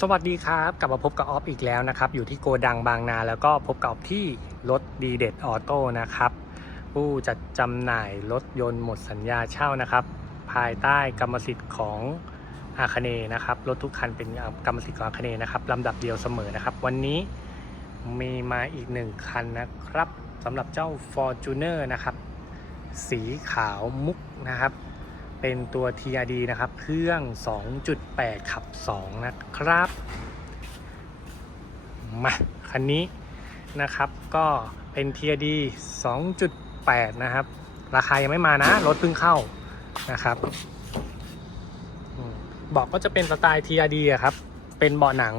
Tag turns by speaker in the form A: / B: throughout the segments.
A: สวัสดีครับกลับมาพบกับออฟอีกแล้วนะครับ อยู่ที่โกดังบางนา แล้วก็พบกับที่รถดีเด็ดออโต้นะครับ ผู้จัดจำหน่ายรถยนต์หมดสัญญาเช่านะครับ ภายใต้กรรมสิทธิ์ของอาคเนนะครับรถทุกคันเป็นกรรมสิทธิ์ของอาคเนนะครับลำดับเดียวเสมอนะครับ วันนี้มีมาอีกหนึ่งคันนะครับสำหรับเจ้า Fortuner นะครับ สีขาวมุกนะครับ เป็นตัว TRD นะครับ เครื่อง 2.8 ขับ 2 นะครับ มา คันนี้นะครับ ก็เป็น TRD 2.8 นะครับ ราคายังไม่มานะ รถเพิ่งเข้านะครับเบาะก็จะเป็นสไตล์ TRD อะครับ เป็นเบาะหนัง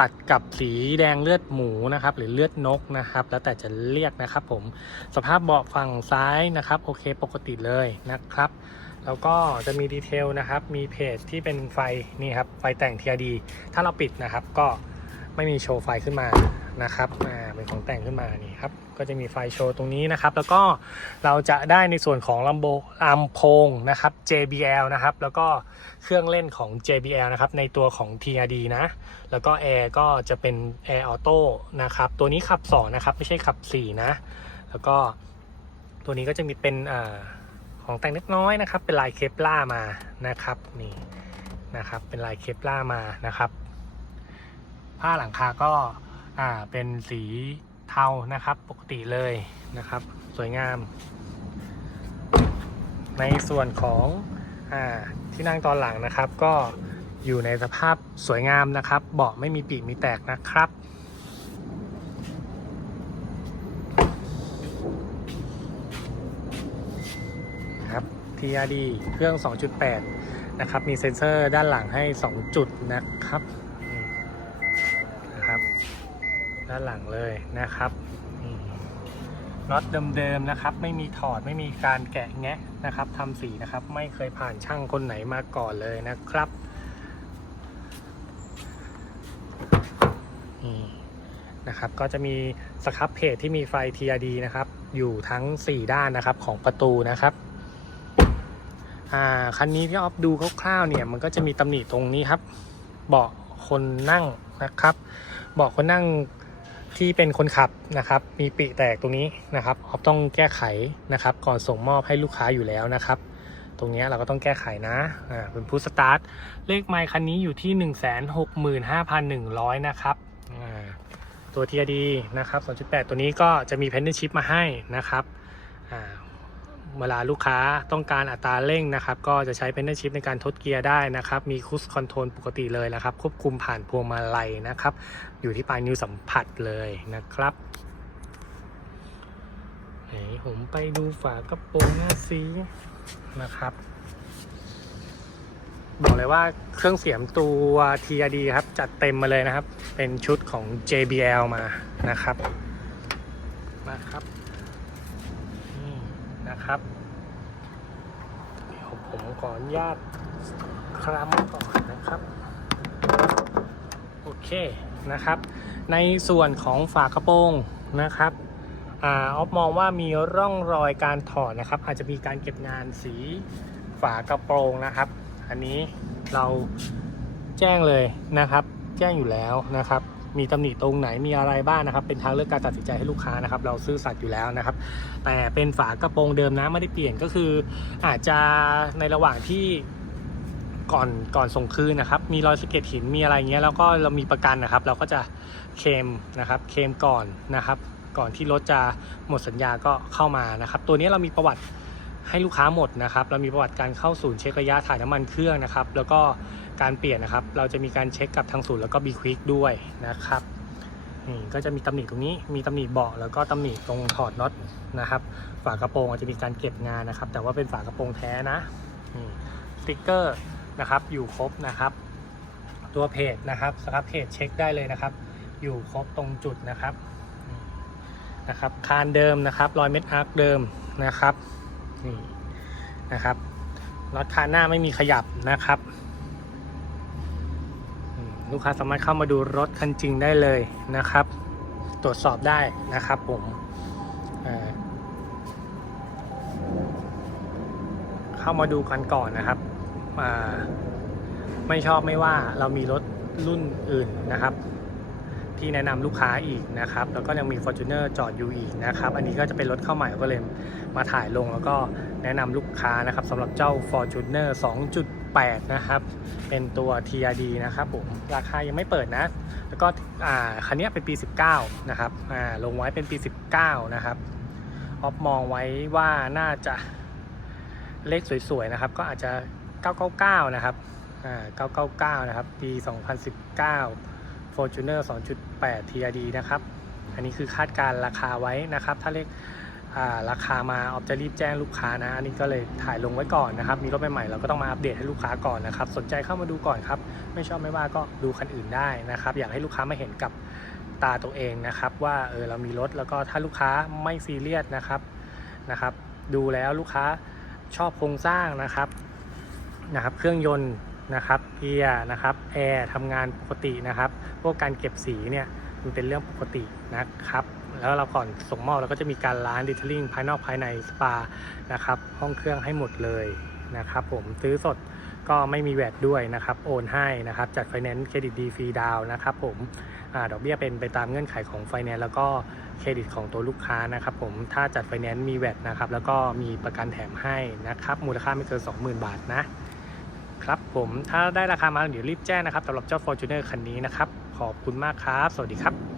A: ตัดกับสีแดงเลือดหมูนะครับ หรือเลือดนกนะครับ แล้วแต่จะเรียกนะครับผม สภาพเบาะฝั่งซ้ายนะครับ โอเคปกติเลยนะครับ แล้วก็จะมีดีเทลนะครับ มีเพจที่เป็นไฟนี่ครับ ไฟแต่ง TRD ถ้าเราปิดนะครับ ก็ไม่มีโชว์ไฟขึ้นมานะครับอ่าเป็นของแต่งขึ้นมานี่ครับ ก็จะมีไฟโชว์ตรงนี้นะครับ แล้วก็เราจะได้ในส่วนของลำโบลำโพงนะครับ JBL นะครับ แล้วก็เครื่องเล่นของ JBL นะครับ ในตัวของ TRD นะ แล้วก็แอร์ก็จะเป็น Air Auto นะครับ ตัวนี้ขับ 2 นะครับ ไม่ใช่ขับ 4 นะ แล้วก็ตัวนี้ก็จะมีเป็นอ่า ของแต่งเล็กน้อยนะครับ เป็นลายเคปล่ามานะครับนี่นะครับ เป็นลายเคปล่ามานะครับ ผ้าหลังคาก็อ่าเป็นสีเทานะครับ ปกติเลยนะครับ สวยงาม ในส่วนของอ่าที่นั่งตอนหลังนะครับ ก็อยู่ในสภาพสวยงามนะครับ เบาะไม่มีปีกมีแตกนะครับ ครับ TRD เครื่อง 2.8 นะครับ มีเซ็นเซอร์ด้านหลังให้ 2 จุดนะครับนะครับ ด้านหลังเลยนะครับน็อตเดิมๆนะครับ ไม่มีถอดไม่มีการแกะแงะนะครับทำสีนะครับ ไม่เคยผ่านช่างคนไหนมาก่อนเลยนะครับนี่นะครับก็จะมีสครับเพจที่มีไฟ TRD นะครับ อยู่ทั้ง 4 ด้านนะครับของประตูนะครับ คันนี้ที่ออฟดูคร่าวๆเนี่ยมันก็จะมีตำหนิตรงนี้ครับ เบาะคนนั่งนะครับ เบาะคนนั่งที่เป็นคนขับนะครับ มีปีแตกตรงนี้นะครับออฟต้องแก้ไขนะครับ ก่อนส่งมอบให้ลูกค้าอยู่แล้วนะครับ ตรงนี้เราก็ต้องแก้ไขนะอ่าเป็นผู้สตาร์ทเลขไมค์คันนี้อยู่ที่ 165,100 นะครับอ่าตัว TRD นะครับ 2.8 ตัวนี้ก็จะมี p a n เ e ชิ p มาให้นะครับอ่า เวลาลูกค้าต้องการอัตราเร่งนะครับ ก็จะใช้เป็นชิปในการทดเกียร์ได้นะครับ มีคูสคอนโทรลปกติเลยนะครับ ควบคุมผ่านพวงมาลัยนะครับ อยู่ที่ปลายนิ้วสัมผัสเลยนะครับไหนผมไปดูฝากระโปรงหน้าซีนะครับ บอกเลยว่าเครื่องเสียงตัว TRD ครับ จัดเต็มมาเลยนะครับ เป็นชุดของ JBL มานะครับมาครับ นะครับเดี๋ยวผมขออนุญาตคลำก่อนนะครับโอเคนะครับ ในส่วนของฝากระโปรงนะครับอาออฟมองว่ามีร่องรอยการถอดนะครับ อาจจะมีการเก็บงานสีฝากระโปรงนะครับ อันนี้เราแจ้งเลยนะครับ แจ้งอยู่แล้วนะครับ มีตำหนิตรงไหนมีอะไรบ้างนะครับ เป็นทางเลือกการตัดสินใจให้ลูกค้านะครับ เราซื่อสัตย์อยู่แล้วนะครับ แต่เป็นฝากระโปรงเดิมนะไม่ได้เปลี่ยนก็คือ อาจจะในระหว่างที่ก่อนก่อนส่งคืนนะครับ มีรอยสะเก็ดหินมีอะไรเงี้ยแล้วก็เรามีประกันนะครับ เราก็จะเคลมนะครับเคลมก่อนนะครับ ก่อนที่รถจะหมดสัญญาก็เข้ามานะครับ ตัวนี้เรามีประวัติ ให้ลูกค้าหมดนะครับ เรามีประวัติการเข้าศูนย์เช็คระยะถ่ายน้ำมันเครื่องนะครับ แล้วก็การเปลี่ยนนะครับ เราจะมีการเช็คกับทางศูนย์แล้วก็บีควิกด้วยนะครับนี่ก็จะมีตำหนิตรงนี้ มีตำหนิเบาะแล้วก็ตำหนิตรงถอดน็อตนะครับ ฝากระโปรงอาจจะมีการเก็บงานนะครับ แต่ว่าเป็นฝากระโปรงแท้นะสติ๊กเกอร์นะครับ อยู่ครบนะครับ ตัวเพจนะครับสครับเพจเช็คได้เลยนะครับ อยู่ครบตรงจุดนะครับนะครับคานเดิมนะครับ รอยเม็ดอาร์คเดิมนะครับ นี่นะครับน็อตคานหน้าไม่มีขยับนะครับลูกค้าสามารถเข้ามาดูรถคันจริงได้เลยนะครับ ตรวจสอบได้นะครับผมเเข้ามาดูกันก่อนนะครับไม่ชอบไม่ว่าเรามีรถรุ่นอื่นนะครับ ที่แนะนำลูกค้าอีกนะครับ แล้วก็ยังมี Fortuner จอดอยู่อีกนะครับ อันนี้ก็จะเป็นรถเข้าใหม่ก็เลยมาถ่ายลงแล้วก็แนะนำลูกค้านะครับสำหรับเจ้า Fortuner 2.8 นะครับ เป็นตัว TRD นะครับผม ราคายังไม่เปิดนะ แล้วก็อ่าคันนี้เป็นปี 19 นะครับอ่าลงไว้เป็นปี 19 นะครับออฟมองไว้ว่าน่าจะเลขสวยๆนะครับ ก็อาจจะ 999 นะครับ อ่า 999 นะครับ ปี 2019 Fortuner 2.8 TRD นะครับ อันนี้คือคาดการราคาไว้นะครับ ถ้าเลขราคามาออฟจะรีบแจ้งลูกค้านะ อันนี้ก็เลยถ่ายลงไว้ก่อนนะครับ มีรถใหม่ๆเราก็ต้องมาอัปเดตให้ลูกค้าก่อนนะครับ สนใจเข้ามาดูก่อนครับ ไม่ชอบไม่ว่าก็ดูคันอื่นได้นะครับ อยากให้ลูกค้ามาเห็นกับตาตัวเองนะครับ ว่าเออเรามีรถแล้วก็ถ้าลูกค้าไม่ซีเรียสนะครับนะครับ ดูแล้วลูกค้าชอบโครงสร้างนะครับนะครับ เครื่องยนต์ นะครับเกียร์นะครับแอร์ทำงานปกตินะครับพวกการเก็บสีเนี่ยมันเป็นเรื่องปกตินะครับ แล้วเราก่อนส่งมอบเราก็จะมีการล้างดีเทลลิ่งภายนอกภายในสปานะครับห้องเครื่องให้หมดเลยนะครับผมซื้อสดก็ไม่มีแวดด้วยนะครับ โอนให้นะครับจัดไฟแนนซ์เครดิตดีฟรีดาวนะครับผมอดอกเบี้ยเป็นไปตามเงื่อนไขของไฟแนนซ์แล้วก็เครดิตของตัวลูกค้านะครับผมถ้าจัดไฟแนนซ์มีแวดนะครับแล้วก็มีประกันแถมให้นะครับมูลค่าไม่เกิน20,000 บาทนะ ครับผมถ้าได้ราคามาเดี๋ยวรีบแจ้งนะครับสำหรับเจ้า Fortuner คันนี้นะครับ ขอบคุณมากครับ สวัสดีครับ